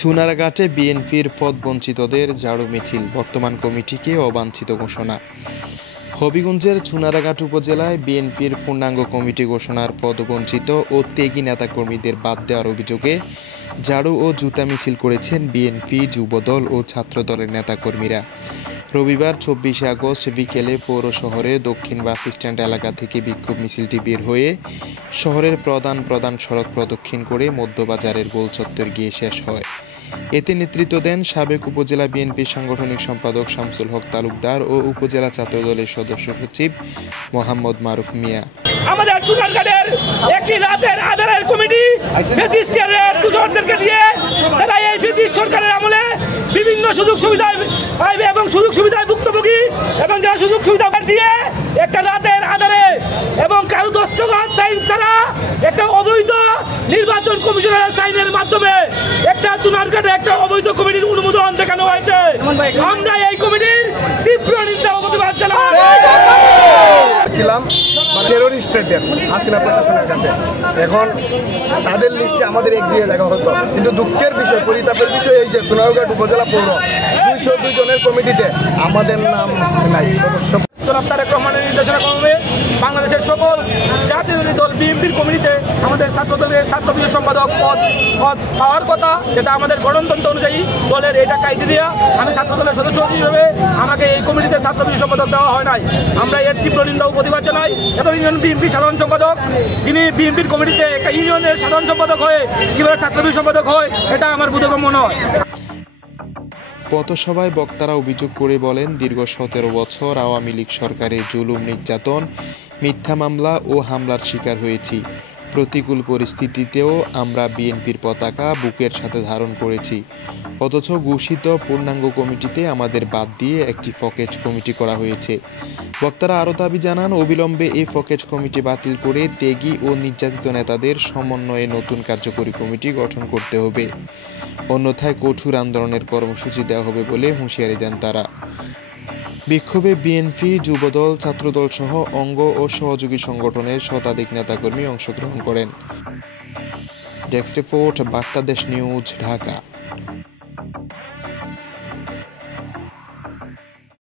চুনারঘাটে বিএনপির পদবঞ্চিতদের ঝাড়ু মিছিল, বর্তমান কমিটিকে অবাঞ্ছিত ঘোষণা। হবিগঞ্জের চুনারঘাট উপজেলায় বিএনপির পূর্ণাঙ্গ কমিটি ঘোষণার পদবঞ্চিত ও ত্যাগী নেতাকর্মীদের বাদ দেওয়ার অভিযোগে ঝাড়ু ও জুতা মিছিল করেছেন বিএনপি, যুবদল ও ছাত্রদলের নেতাকর্মীরা। রবিবার 24 আগস্ট বিকেলে পৌর শহরের দক্ষিণ বাস স্ট্যান্ড এলাকা থেকে বিক্ষোভ মিছিলটি বের হয়ে শহরের প্রধান সড়ক প্রদক্ষিণ করে মধ্যবাজারের গোল চত্বর গিয়ে শেষ হয়। এতে নেতৃত্ব দেন সাবেক উপজেলা বিএনপির সাংগঠনিক সম্পাদক শামসুল হক তালুকদার ও উপজেলা ছাত্রদলের সদস্য সচিব মোহাম্মদ মারুফ মিয়া। আমাদের চুনারঘাটের একটি রাতের আধারের কমিটি ফ্যাসিস্টের দূষণদেরকে দিয়ে তারা এই ব্রিটিশ সরকারের আমলে বিভিন্ন সুযোগ সুবিধা পাইবে এবং সুযোগ সুবিধায় ভুক্তভোগী এবং যারা সুযোগ সুবিধা দিয়ে একটা রাতের আধারে এবং কারো দস্তখত সাইন ছাড়া একটা অবৈধ নির্বাচন কমিশনের সাইনের মাধ্যমে একটা চুনারঘাটে একটা অবৈধ কমিটির অনুমোদন দেখানো হয়েছে। আমরা এই কমিটির তীব্র নিন্দা ও প্রতিবাদ ছিলাম টেরোরিস্টদের হাসিনা প্রশাসনের কাছে। এখন তাদের লিস্টে আমাদের এগিয়ে দেখা হতো, কিন্তু দুঃখের বিষয়, পরিতাপের বিষয় এই যে চুনারঘাট উপজেলা পৌর 202 জনের কমিটিতে আমাদের নাম নাই সদস্য। তারেক রহমানের নির্দেশনা ক্রমে বাংলাদেশের সকল জাতীয় দল বিএনপির কমিটিতে আমাদের ছাত্রদলের ছাত্র বিষয় সম্পাদক পদ পাওয়ার কথা, যেটা আমাদের গণতন্ত্র অনুযায়ী দলের এটা ক্রাইটেরিয়া। আমি ছাত্রদলের সদস্য হিসেবে আমাকে এই কমিটিতে ছাত্র বিষয় সম্পাদক দেওয়া হয় নাই। আমরা এর তীব্র নিন্দা ও প্রতিবাদ জানাই। এত ইউনিয়ন বিএনপির সাধারণ সম্পাদক, যিনি বিএনপির কমিটিতে একটা ইউনিয়নের সাধারণ সম্পাদক হয়ে কিভাবে ছাত্র বিষয় সম্পাদক হয়, এটা আমার বোধগম্য নয়। পথসভায় বক্তারা অভিযোগ করে বলেন, দীর্ঘ 17 বছর আওয়ামী লীগ সরকারের জুলুম, নির্যাতন, মিথ্যা মামলা ও হামলার শিকার হয়েছি। প্রতিকূল পরিস্থিতিতেও আমরা বিএনপির পতাকা বুকের সাথে ধারণ করেছি। অথচ ঘোষিত পূর্ণাঙ্গ কমিটিতে আমাদের বাদ দিয়ে একটি ফকেট কমিটি করা হয়েছে। বক্তারা আরও দাবি জানান, অবিলম্বে এই ফকেট কমিটি বাতিল করে ত্যাগী ও নির্যাতিত নেতাদের সমন্বয়ে নতুন কার্যকরী কমিটি গঠন করতে হবে, অন্যথায় কঠোর আন্দোলনের কর্মসূচি দেওয়া হবে বলে হুঁশিয়ারি দেন তারা। বিক্ষোভে বিএনপি, যুবদল, ছাত্রদল সহ অঙ্গ ও সহযোগী সংগঠনের শতাধিক নেতাকর্মী অংশগ্রহণ করেন। Desk report, Bartadesh news, Dhaka.